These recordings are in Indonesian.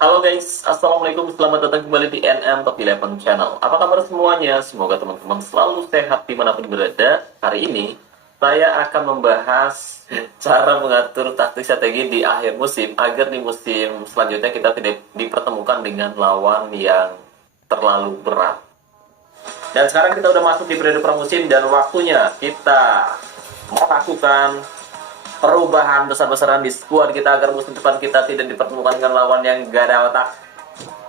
Halo guys, Assalamualaikum, selamat datang kembali di NM Top 11 Channel. Apa kabar semuanya? Semoga teman-teman selalu sehat dimanapun berada. Hari ini, saya akan membahas cara mengatur taktik strategi di akhir musim agar di musim selanjutnya kita tidak dipertemukan dengan lawan yang terlalu berat. Dan sekarang kita udah masuk di periode pramusim dan waktunya kita melakukan perubahan besar-besaran di skuad kita agar musim depan kita tidak dipertemukan dengan lawan yang gak ada otak.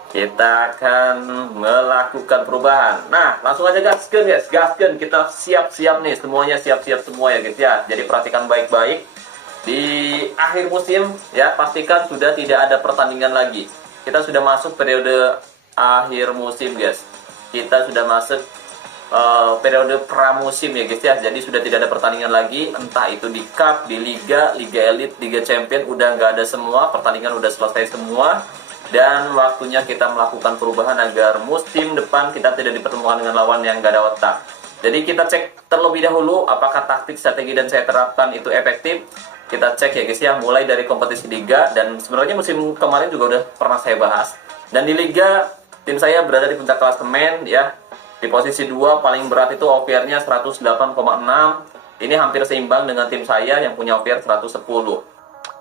Kita akan melakukan perubahan. Nah, langsung aja gaskan guys, gaskan. Kita siap-siap nih, semuanya siap-siap semua ya guys ya. Jadi perhatikan baik-baik. Di akhir musim ya, pastikan sudah tidak ada pertandingan lagi. Kita sudah masuk periode akhir musim guys. Kita sudah masuk periode pramusim ya guys ya. Jadi sudah tidak ada pertandingan lagi, entah itu di cup, di liga, liga elite, liga champion, udah nggak ada semua, pertandingan udah selesai semua. Dan waktunya kita melakukan perubahan agar musim depan kita tidak dipertemukan dengan lawan yang nggak ada otak. Jadi kita cek terlebih dahulu apakah taktik strategi dan saya terapkan itu efektif. Kita cek ya guys ya, mulai dari kompetisi liga, dan sebenarnya musim kemarin juga udah pernah saya bahas. Dan di liga tim saya berada di puncak klasemen ya. Di posisi 2 paling berat itu OVR-nya 108,6. Ini hampir seimbang dengan tim saya yang punya OVR 110.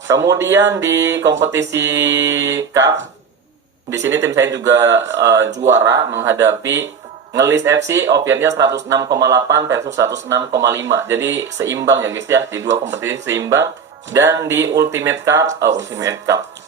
Kemudian di kompetisi Cup, di sini tim saya juga juara menghadapi Ngelis FC, OVR-nya 106,8 versus 106,5. Jadi seimbang ya guys ya, di dua kompetisi seimbang. Dan di Ultimate Cup,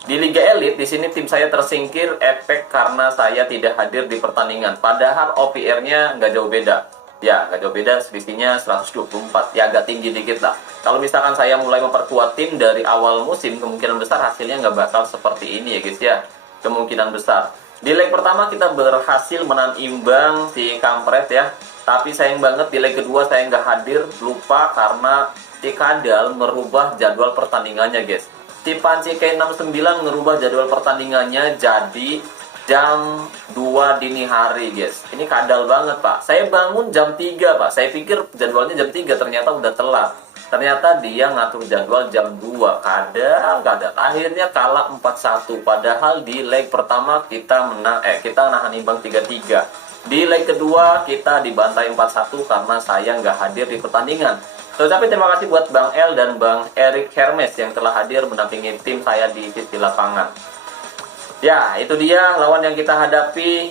di Liga Elite, di sini tim saya tersingkir efek karena saya tidak hadir di pertandingan. Padahal OVR-nya nggak jauh beda. Ya, nggak jauh beda, selisihnya 124. Ya, agak tinggi dikit lah. Kalau misalkan saya mulai memperkuat tim dari awal musim, kemungkinan besar hasilnya nggak bakal seperti ini ya guys ya. Kemungkinan besar. Di leg pertama kita berhasil menahan imbang si Kampret ya. Tapi sayang banget di leg kedua saya nggak hadir, lupa karena Kadal merubah jadwal pertandingannya guys. Si Panci K69 ngerubah jadwal pertandingannya jadi jam 2 dini hari guys. Ini kadal banget pak. Saya bangun jam 3 pak. Saya pikir jadwalnya jam 3, ternyata udah telat. Ternyata dia ngatur jadwal jam 2. Kadal. Akhirnya kalah 4-1. Padahal di leg pertama kita nahan imbang 3-3. Di leg kedua kita dibantai 4-1 karena saya nggak hadir di pertandingan. Tapi terima kasih buat Bang El dan Bang Erik Hermes yang telah hadir mendampingi tim saya di sisi lapangan. Ya, itu dia lawan yang kita hadapi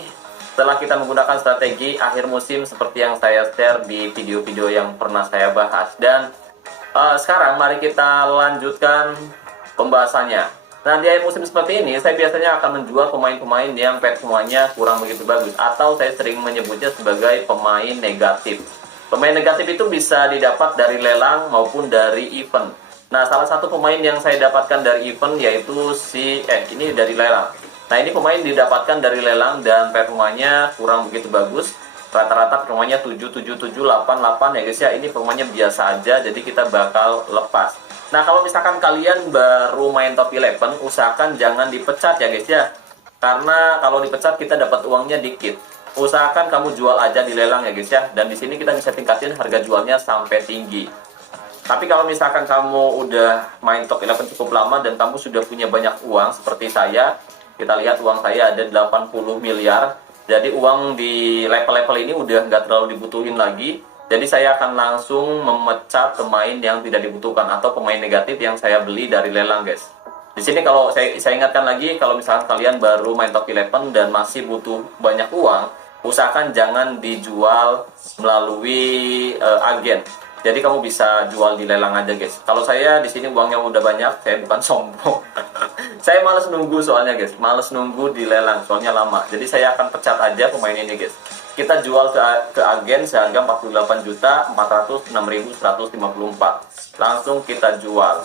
setelah kita menggunakan strategi akhir musim seperti yang saya share di video-video yang pernah saya bahas. Dan sekarang mari kita lanjutkan pembahasannya. Nah, di akhir musim seperti ini, saya biasanya akan menjual pemain-pemain yang performanya kurang begitu bagus, atau saya sering menyebutnya sebagai pemain negatif. Pemain negatif itu bisa didapat dari lelang maupun dari event. Nah, salah satu pemain yang saya dapatkan dari event yaitu ini dari lelang. Nah, ini pemain didapatkan dari lelang dan performanya kurang begitu bagus. Rata-rata performanya 7, 8 ya guys ya. Ini performanya biasa aja, jadi kita bakal lepas. Nah, kalau misalkan kalian baru main top 11, usahakan jangan dipecat ya guys ya. Karena kalau dipecat kita dapat uangnya dikit. Usahakan kamu jual aja di lelang ya guys ya. Dan di sini kita bisa tingkatin harga jualnya sampai tinggi. Tapi kalau misalkan kamu udah main top 11 cukup lama dan kamu sudah punya banyak uang seperti saya, kita lihat uang saya ada 80 miliar. Jadi uang di level-level ini udah nggak terlalu dibutuhin lagi. Jadi saya akan langsung memecat pemain yang tidak dibutuhkan atau pemain negatif yang saya beli dari lelang guys. Di sini kalau saya ingatkan lagi, kalau misalkan kalian baru main top 11 dan masih butuh banyak uang, usahakan jangan dijual melalui agen. Jadi kamu bisa jual di lelang aja guys. Kalau saya di sini uangnya udah banyak, saya bukan sombong. Saya males nunggu soalnya guys, males nunggu di lelang soalnya lama. Jadi saya akan pecat aja pemain ini guys. Kita jual ke agen seharga 48.406.154. Langsung kita jual.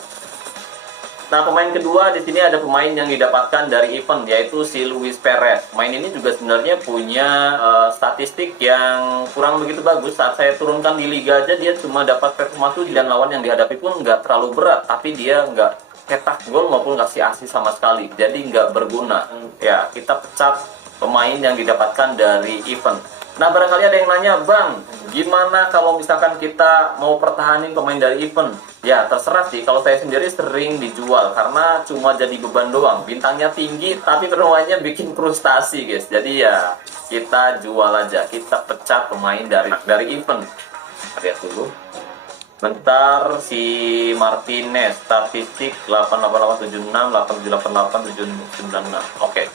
Nah, pemain kedua di sini ada pemain yang didapatkan dari event yaitu si Luis Perez. Pemain ini juga sebenarnya punya statistik yang kurang begitu bagus. Saat saya turunkan di liga aja dia cuma dapat performa 7 dan lawan yang dihadapi pun nggak terlalu berat, tapi dia nggak cetak gol maupun ngasih assist sama sekali. Jadi nggak berguna. Ya, kita pecat pemain yang didapatkan dari event. Nah, barangkali ada yang nanya, Bang, gimana kalau misalkan kita mau pertahanin pemain dari event? Ya, terserah sih. Kalau saya sendiri sering dijual karena cuma jadi beban doang. Bintangnya tinggi, tapi pemainnya bikin frustasi, guys. Jadi ya kita jual aja. Kita pecat pemain dari event. Lihat dulu. Bentar, si Martinez statistik 88876, 8788, 796. Oke.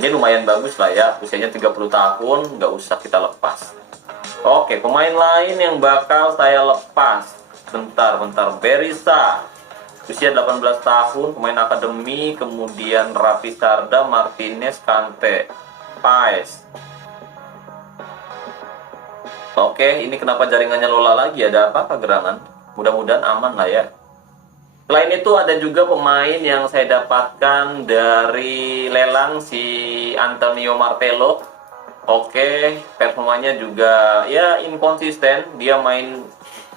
Ini lumayan bagus lah ya. Usianya 30 tahun, nggak usah kita lepas. Oke, pemain lain yang bakal saya lepas. Bentar. Berisa. Usia 18 tahun, pemain akademi, kemudian Raffi Sarda, Martinez, Kante, Paes. Oke, ini kenapa jaringannya Lola lagi? Ada apa gerangan? Mudah-mudahan aman lah ya. Selain itu ada juga pemain yang saya dapatkan dari lelang, si Antonio Martelo. Oke, performanya juga ya inkonsisten. Dia main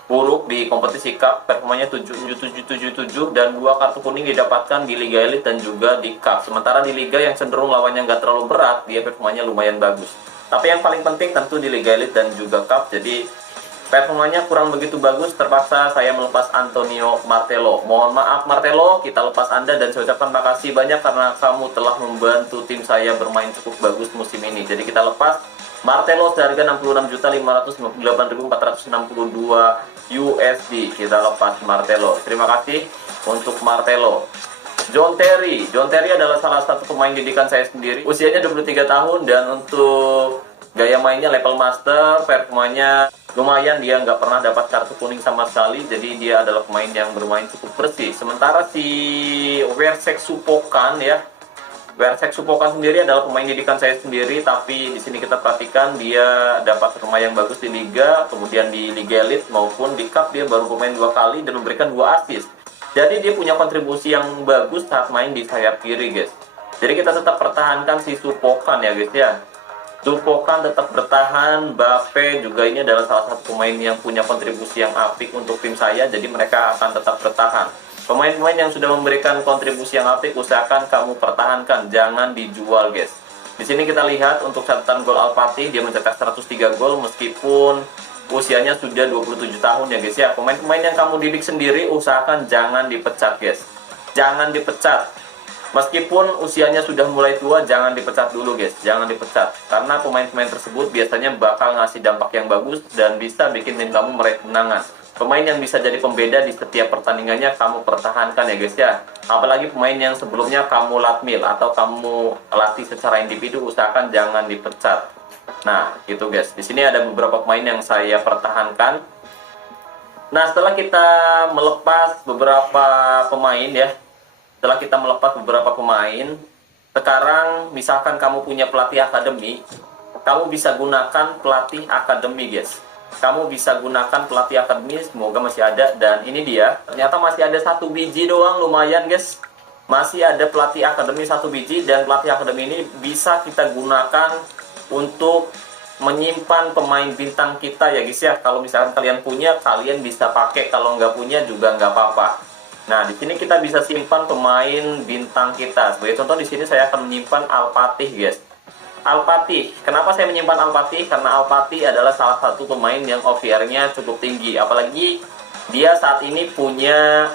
buruk di kompetisi cup, performanya 7777 dan 2 kartu kuning didapatkan di Liga Elite dan juga di cup. Sementara di Liga yang cenderung lawannya nggak terlalu berat, dia performanya lumayan bagus. Tapi yang paling penting tentu di Liga Elite dan juga cup, jadi performanya kurang begitu bagus, terpaksa saya melepas Antonio Martelo. Mohon maaf Martelo, kita lepas Anda dan saya ucapkan makasih banyak karena kamu telah membantu tim saya bermain cukup bagus musim ini. Jadi kita lepas Martelo seharga 66.598.462 USD. Kita lepas Martelo. Terima kasih untuk Martelo. John Terry adalah salah satu pemain didikan saya sendiri. Usianya 23 tahun dan untuk gaya mainnya level master, performanya lumayan, dia nggak pernah dapat kartu kuning sama sekali, jadi dia adalah pemain yang bermain cukup bersih. Sementara si Wersek Supokan sendiri adalah pemain didikan saya sendiri, tapi di sini kita perhatikan dia dapat performa yang bagus di liga, kemudian di Liga Elite maupun di Cup dia baru bermain 2 kali dan memberikan 2 assist. Jadi dia punya kontribusi yang bagus saat main di sayap kiri, guys. Jadi kita tetap pertahankan si Supokan ya, guys ya. Supokan tetap bertahan. Bape juga ini adalah salah satu pemain yang punya kontribusi yang apik untuk tim saya, jadi mereka akan tetap bertahan. Pemain-pemain yang sudah memberikan kontribusi yang apik, usahakan kamu pertahankan, jangan dijual, guys. Di sini kita lihat untuk catatan gol Al-Fatih, dia mencetak 103 gol meskipun usianya sudah 27 tahun ya, guys ya. Pemain-pemain yang kamu didik sendiri, usahakan jangan dipecat, guys. Jangan dipecat. Meskipun usianya sudah mulai tua, jangan dipecat dulu, guys. Jangan dipecat. Karena pemain-pemain tersebut biasanya bakal ngasih dampak yang bagus dan bisa bikin tim kamu meraih kemenangan. Pemain yang bisa jadi pembeda di setiap pertandingannya kamu pertahankan ya, guys ya. Apalagi pemain yang sebelumnya kamu latmil atau kamu latih secara individu, usahakan jangan dipecat. Nah, gitu guys. Di sini ada beberapa pemain yang saya pertahankan. Nah, setelah kita melepas beberapa pemain ya, sekarang misalkan kamu punya pelatih akademi, kamu bisa gunakan pelatih akademi, guys. Kamu bisa gunakan pelatih akademi, semoga masih ada. Dan ini dia, ternyata masih ada 1 biji doang, lumayan guys. Masih ada pelatih akademi 1 biji, dan pelatih akademi ini bisa kita gunakan untuk menyimpan pemain bintang kita ya guys ya. Kalau misalkan kalian punya, kalian bisa pakai. Kalau nggak punya juga nggak apa-apa. Nah, di sini kita bisa simpan pemain bintang kita. Sebagai contoh di sini saya akan menyimpan Al-Fatih, guys. Al-Fatih. Kenapa saya menyimpan Al-Fatih? Karena Al-Fatih adalah salah satu pemain yang OVR-nya cukup tinggi. Apalagi dia saat ini punya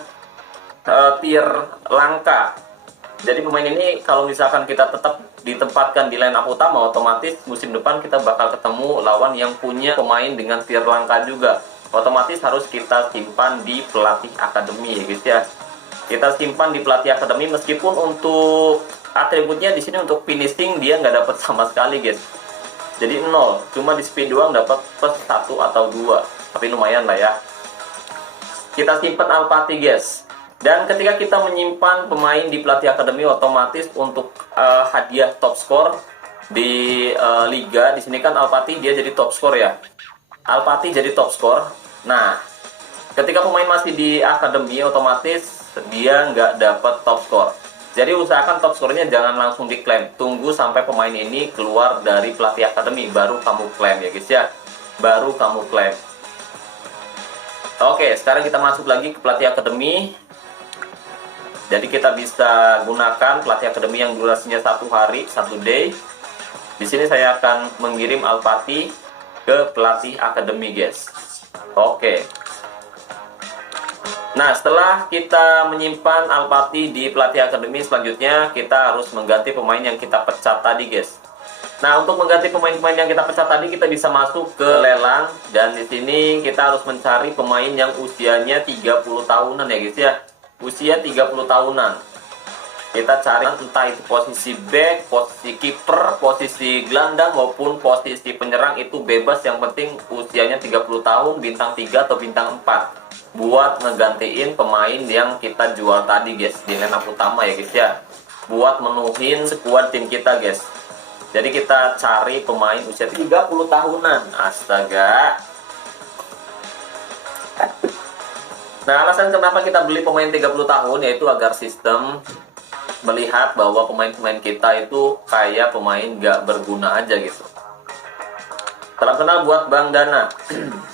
tier langka. Jadi pemain ini kalau misalkan kita tetap ditempatkan di line up utama, otomatis musim depan kita bakal ketemu lawan yang punya pemain dengan tier langka juga. Otomatis harus kita simpan di pelatih akademi ya guys ya. Kita simpan di pelatih akademi, meskipun untuk atributnya di sini untuk finishing dia nggak dapat sama sekali guys. Jadi 0, cuma di speed doang dapat plus 1 atau 2. Tapi lumayan lah ya. Kita simpan Al-Fatih guys. Dan ketika kita menyimpan pemain di pelatih akademi, otomatis untuk hadiah top score di liga, di sini kan Al-Fatih dia jadi top score ya. Al-Fatih jadi top score. Nah, ketika pemain masih di akademi, otomatis dia nggak dapat top score. Jadi usahakan top skornya jangan langsung diklaim. Tunggu sampai pemain ini keluar dari pelatih akademi, baru kamu klaim ya guys ya. Baru kamu klaim. Oke, sekarang kita masuk lagi ke pelatih akademi. Jadi kita bisa gunakan pelatih akademi yang durasinya 1 hari, 1 day. Di sini saya akan mengirim Al-Fatih ke pelatih akademi, guys. Oke. Nah, setelah kita menyimpan Alpati di pelatih akademi, selanjutnya kita harus mengganti pemain yang kita pecat tadi, guys. Nah, untuk mengganti pemain-pemain yang kita pecat tadi, kita bisa masuk ke lelang, dan di sini kita harus mencari pemain yang usianya 30 tahunan ya, guys ya. Usia 30 tahunan. Kita cari entah itu posisi back, posisi kiper, posisi gelandang maupun posisi penyerang, itu bebas, yang penting usianya 30 tahun, bintang 3 atau bintang 4. Buat ngegantiin pemain yang kita jual tadi, guys, di line up utama ya, guys ya. Buat menuhin skuad tim kita, guys. Jadi kita cari pemain usia 30 tahunan. Astaga. Nah, alasan kenapa kita beli pemain 30 tahun yaitu agar sistem melihat bahwa pemain-pemain kita itu kayak pemain gak berguna aja gitu. Salam kenal buat Bang Dana.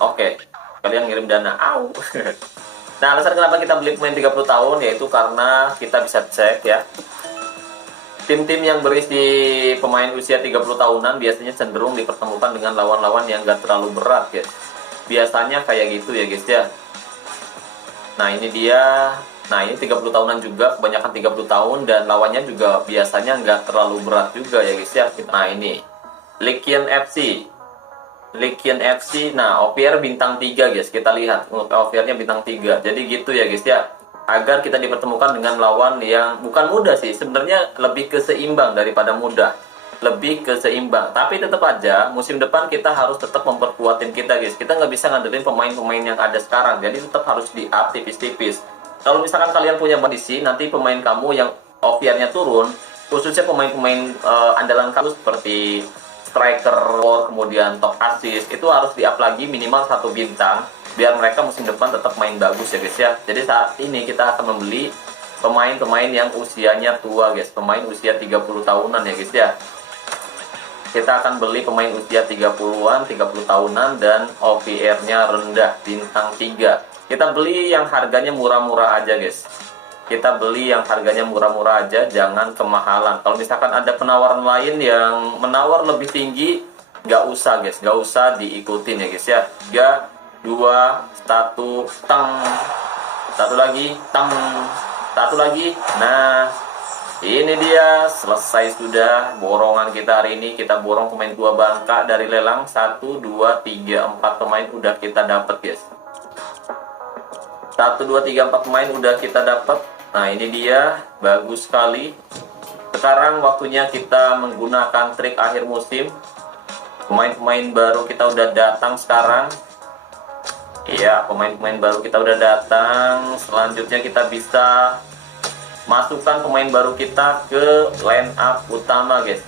Oke, kalian ngirim dana. Au. Nah, alasan kenapa kita beli pemain 30 tahun yaitu karena kita bisa cek ya. Tim-tim yang berisi pemain usia 30 tahunan biasanya cenderung dipertemukan dengan lawan-lawan yang gak terlalu berat, guys. Biasanya kayak gitu ya, guys ya. Nah, ini dia. Nah, ini 30 tahunan juga, kebanyakan 30 tahun, dan lawannya juga biasanya nggak terlalu berat juga ya, guys ya. Nah, ini Likian FC. Likian FC. Nah, OVR bintang 3, guys. Kita lihat OVR-nya bintang 3. Jadi gitu ya, guys ya. Agar kita dipertemukan dengan lawan yang bukan mudah sih, sebenarnya lebih ke seimbang daripada mudah, lebih ke seimbang. Tapi tetap aja musim depan kita harus tetap memperkuat tim kita, guys. Kita nggak bisa ngandelin pemain-pemain yang ada sekarang, jadi tetap harus di-up tipis-tipis. Kalau misalkan kalian punya kondisi nanti pemain kamu yang OVR-nya turun, khususnya pemain-pemain andalan kamu seperti striker, kemudian top assist, itu harus di-up lagi minimal 1 bintang biar mereka musim depan tetap main bagus ya, guys ya. Jadi saat ini kita akan membeli pemain-pemain yang usianya tua, guys. Pemain usia 30 tahunan ya, guys ya. Kita akan beli pemain usia 30-an, 30 tahunan dan OVR-nya rendah, bintang 3. Kita beli yang harganya murah-murah aja, guys. Kita beli yang harganya murah-murah aja, jangan kemahalan. Kalau misalkan ada penawaran lain yang menawar lebih tinggi, nggak usah, guys. Nggak usah diikutin ya, guys ya. 3, 2, 1, tang. Satu lagi, tang. Satu lagi. Nah, ini dia, selesai sudah borongan kita hari ini. Kita borong pemain 2 Bangka dari lelang. 1, 2, 3, 4 pemain udah kita dapat, guys. 1, 2, 3, 4 pemain udah kita dapat. Nah, ini dia, bagus sekali. Sekarang waktunya kita menggunakan trik akhir musim. Pemain-pemain baru kita udah datang sekarang. Iya, pemain-pemain baru kita udah datang. Selanjutnya kita bisa masukkan pemain baru kita ke line up utama, guys.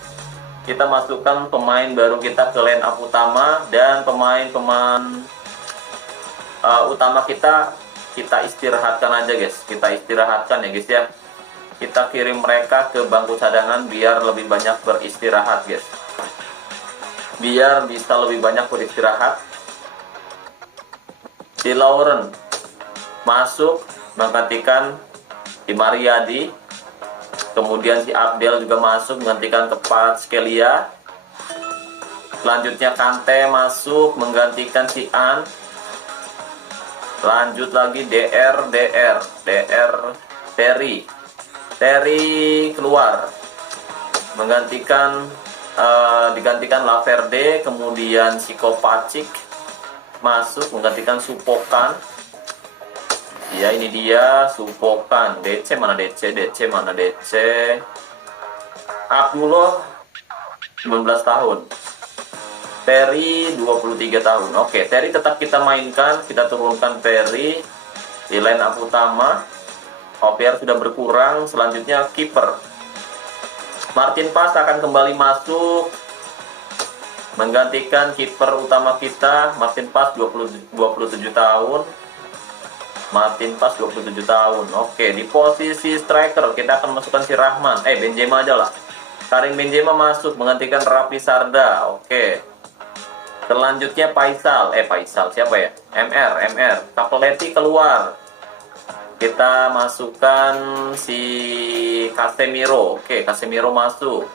Kita masukkan pemain baru kita ke line up utama, dan pemain-pemain utama kita istirahatkan aja, guys. Kita istirahatkan ya, guys ya. Kita kirim mereka ke bangku cadangan biar lebih banyak beristirahat, guys. Biar bisa lebih banyak beristirahat. Si Lauren masuk menggantikan Imariadi, kemudian si Abdel juga masuk menggantikan Kvaratskhelia. Selanjutnya Kante masuk menggantikan si An. Lanjut lagi DR Terry keluar digantikan Laverde, kemudian si Kovacic masuk menggantikan Supokan. Ya, ini dia Supokan. DC mana DC? Abdullah 19 tahun. Terry 23 tahun. Oke, Terry tetap kita mainkan. Kita turunkan Terry di line up utama. OVR sudah berkurang. Selanjutnya kiper Martin Pas akan kembali masuk menggantikan kiper utama kita. Martin Pas 27 tahun. Martin Pas 27 tahun. Oke, di posisi striker kita akan masukkan si Rahman. Benzema aja lah. Karim Benzema masuk menggantikan Rafi Sarda. Oke. Selanjutnya Faisal siapa ya? MR. Capelletti keluar. Kita masukkan si Casemiro. Oke, Casemiro masuk.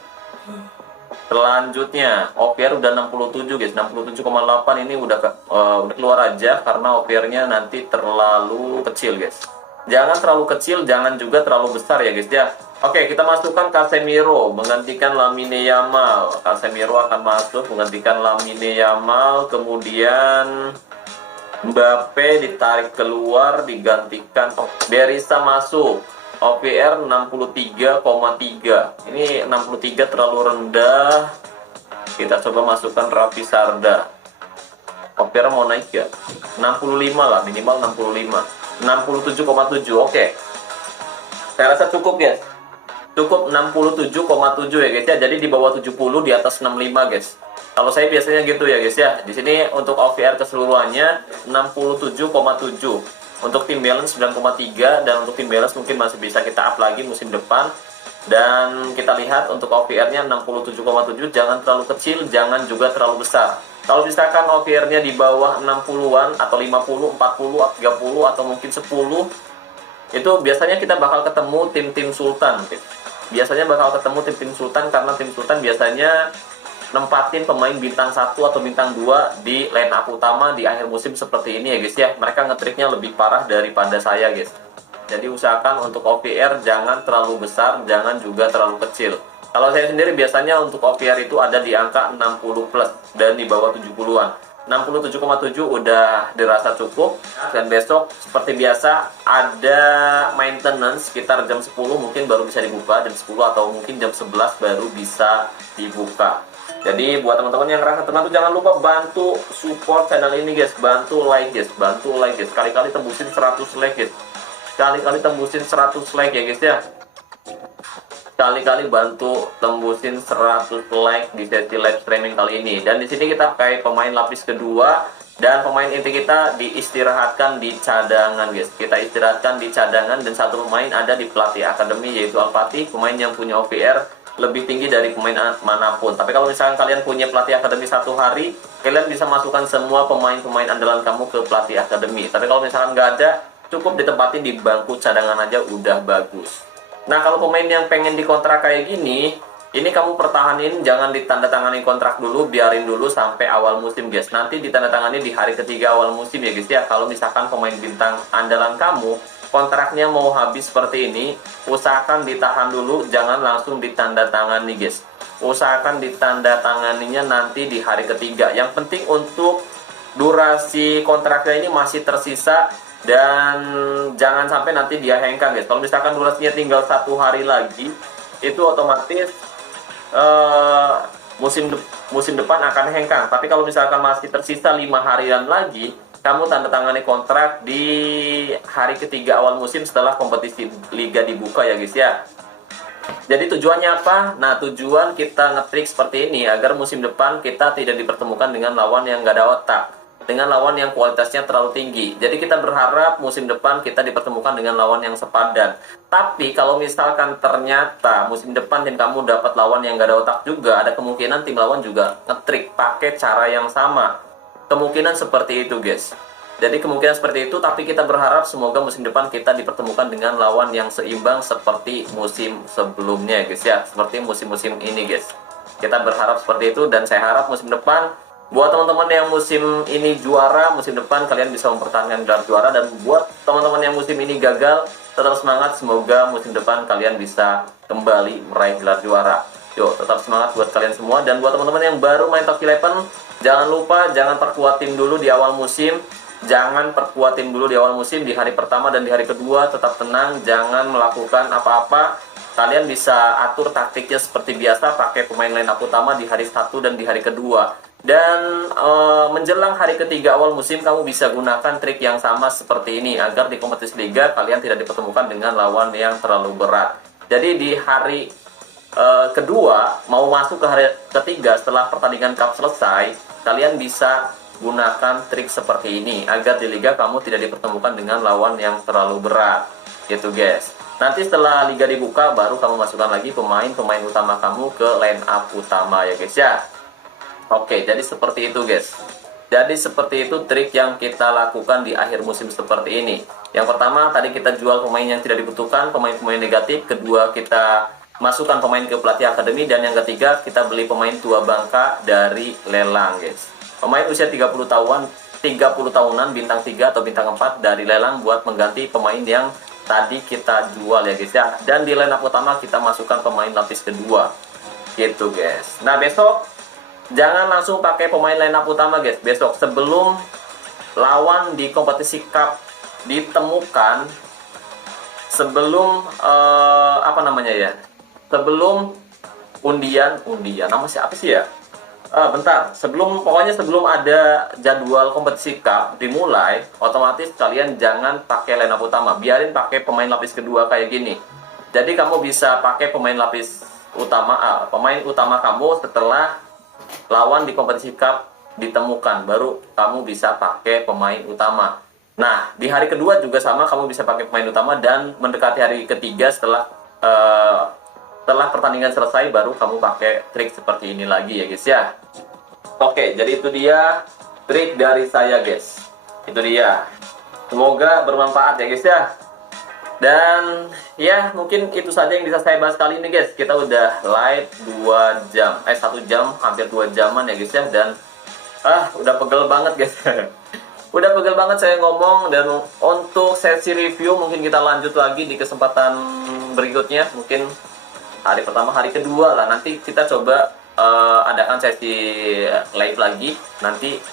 Selanjutnya OVR udah 67 guys, 67,8 ini udah keluar aja karena OVR-nya nanti terlalu kecil guys. Jangan terlalu kecil, jangan juga terlalu besar ya guys ya. Oke, kita masukkan Casemiro menggantikan Lamine Yamal. Casemiro akan masuk menggantikan Lamine Yamal, kemudian Mbappe ditarik keluar digantikan Berisa masuk. OVR 63,3. Ini 63 terlalu rendah. Kita coba masukkan Raffi Sarda. OVR mau naik ya? 65 lah, minimal 65. 67,7. Oke. Saya rasa cukup ya. Cukup 67,7 ya guys ya. Jadi di bawah 70, di atas 65 guys. Kalau saya biasanya gitu ya guys ya. Di sini untuk OVR keseluruhannya 67,7. Untuk tim balance 9,3 dan untuk tim balance mungkin masih bisa kita up lagi musim depan. Dan kita lihat untuk OVR-nya 67,7, jangan terlalu kecil, jangan juga terlalu besar. Kalau misalkan OVR-nya di bawah 60-an atau 50, 40, 30 atau mungkin 10, itu biasanya kita bakal ketemu tim-tim Sultan. Biasanya bakal ketemu tim-tim Sultan karena tim Sultan biasanya nempatin pemain bintang 1 atau bintang 2 di line up utama di akhir musim seperti ini ya guys ya. Mereka ngetriknya lebih parah daripada saya guys. Jadi usahakan untuk OVR jangan terlalu besar, jangan juga terlalu kecil. Kalau saya sendiri biasanya untuk OVR itu ada di angka 60 plus dan di bawah 70-an. 67,7 udah dirasa cukup. Dan besok seperti biasa ada maintenance sekitar jam 10 mungkin baru bisa dibuka, jam 10 atau mungkin jam 11 baru bisa dibuka. Jadi buat teman-teman yang ngerasa tenang tuh jangan lupa bantu support channel ini guys, bantu like guys, kali-kali tembusin 100 like guys, kali-kali tembusin 100 like ya guys ya, kali-kali bantu tembusin 100 like di sesi live streaming kali ini. Dan di sini kita pakai pemain lapis kedua dan pemain inti kita diistirahatkan di cadangan guys, kita istirahatkan di cadangan dan satu pemain ada di pelatih akademi yaitu Al-Fatih, pemain yang punya OVR lebih tinggi dari pemain manapun. Tapi kalau misalkan kalian punya pelatih akademi 1 hari, kalian bisa masukkan semua pemain-pemain andalan kamu ke pelatih akademi. Tapi kalau misalkan nggak ada, cukup ditempatin di bangku cadangan aja udah bagus. Nah, kalau pemain yang pengen dikontrak kayak gini, ini kamu pertahanin, jangan ditandatangani kontrak dulu, biarin dulu sampai awal musim guys. Nanti ditandatangani di hari ketiga awal musim ya guys ya. Kalau misalkan pemain bintang andalan kamu kontraknya mau habis seperti ini, usahakan ditahan dulu, jangan langsung ditandatangani guys. Usahakan ditandatanganinya nanti di hari ketiga. Yang penting untuk durasi kontraknya ini masih tersisa dan jangan sampai nanti dia hengkang guys. Kalau misalkan durasinya tinggal 1 hari lagi, itu otomatis musim depan akan hengkang. Tapi kalau misalkan masih tersisa 5 harian lagi, kamu tanda tangani kontrak di hari ketiga awal musim setelah kompetisi liga dibuka ya guys ya. Jadi tujuannya apa? Nah, tujuan kita ngetrik seperti ini agar musim depan kita tidak dipertemukan dengan lawan yang gak ada otak, dengan lawan yang kualitasnya terlalu tinggi. Jadi kita berharap musim depan kita dipertemukan dengan lawan yang sepadan. Tapi kalau misalkan ternyata musim depan tim kamu dapat lawan yang gak ada otak juga, ada kemungkinan tim lawan juga ngetrik pakai cara yang sama. Kemungkinan seperti itu guys. Jadi kemungkinan seperti itu, tapi kita berharap semoga musim depan kita dipertemukan dengan lawan yang seimbang seperti musim sebelumnya guys ya, seperti musim-musim ini guys. Kita berharap seperti itu dan saya harap musim depan buat teman-teman yang musim ini juara, musim depan kalian bisa mempertahankan gelar juara. Dan buat teman-teman yang musim ini gagal, tetap semangat, semoga musim depan kalian bisa kembali meraih gelar juara. Yuk, tetap semangat buat kalian semua. Dan buat teman-teman yang baru main Top 11, jangan lupa, jangan perkuat tim dulu di awal musim. Jangan perkuat tim dulu di awal musim. Di hari pertama dan di hari kedua tetap tenang, jangan melakukan apa-apa. Kalian bisa atur taktiknya seperti biasa, pakai pemain line up utama di hari 1 dan di hari kedua. Dan menjelang hari ketiga awal musim, kamu bisa gunakan trik yang sama seperti ini agar di kompetisi liga kalian tidak dipertemukan dengan lawan yang terlalu berat. Jadi di hari kedua, mau masuk ke hari ketiga setelah pertandingan cup selesai, kalian bisa gunakan trik seperti ini agar di liga kamu tidak dipertemukan dengan lawan yang terlalu berat gitu guys. Nanti setelah liga dibuka baru kamu masukkan lagi pemain-pemain utama kamu ke line up utama ya guys ya. Oke, jadi seperti itu guys. Jadi seperti itu trik yang kita lakukan di akhir musim seperti ini. Yang pertama tadi kita jual pemain yang tidak dibutuhkan, pemain-pemain negatif. Kedua kita masukkan pemain ke pelatih akademi. Dan yang ketiga, kita beli pemain tua bangka dari lelang, guys. Pemain usia 30 tahunan, bintang 3 atau bintang 4 dari lelang buat mengganti pemain yang tadi kita jual ya guys ya. Dan di line up utama kita masukkan pemain lapis kedua. Gitu guys. Nah, besok jangan langsung pakai pemain line up utama guys. Besok sebelum lawan di kompetisi cup ditemukan, sebelum sebelum undian nama siapa sih ya, pokoknya sebelum ada jadwal kompetisi cup dimulai, otomatis kalian jangan pakai line up utama, biarin pakai pemain lapis kedua kayak gini. Jadi kamu bisa pakai pemain utama kamu setelah lawan di kompetisi cup ditemukan, baru kamu bisa pakai pemain utama. Nah, di hari kedua juga sama, kamu bisa pakai pemain utama, dan mendekati hari ketiga setelah pertandingan selesai baru kamu pakai trik seperti ini lagi ya guys ya. Oke, jadi itu dia trik dari saya guys. Itu dia. Semoga bermanfaat ya guys ya. Dan ya mungkin itu saja yang bisa saya bahas kali ini guys. Kita udah live 1 jam, hampir 2 jaman ya guys ya. Dan udah pegel banget guys. Udah pegel banget saya ngomong. Dan untuk sesi review mungkin kita lanjut lagi di kesempatan berikutnya. Mungkin hari pertama, hari kedua lah. Nanti kita coba adakan sesi live lagi. Nanti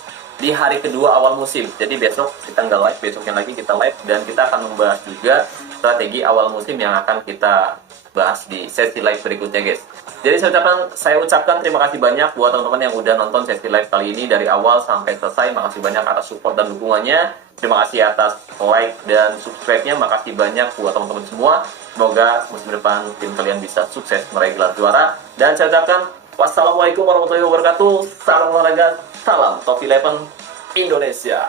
di hari kedua awal musim. Jadi besok kita nggak live, besoknya lagi kita live. Dan kita akan membahas juga strategi awal musim yang akan kita bahas di sesi live berikutnya guys. Jadi saya ucapkan terima kasih banyak buat teman-teman yang udah nonton sesi live kali ini dari awal sampai selesai. Makasih banyak atas support dan dukungannya. Terima kasih atas like dan subscribe-nya. Makasih banyak buat teman-teman semua. Semoga musim depan tim kalian bisa sukses meraih gelar juara. Dan saya ucapkan wassalamualaikum warahmatullahi wabarakatuh. Salam olahraga, salam Top 11 Indonesia.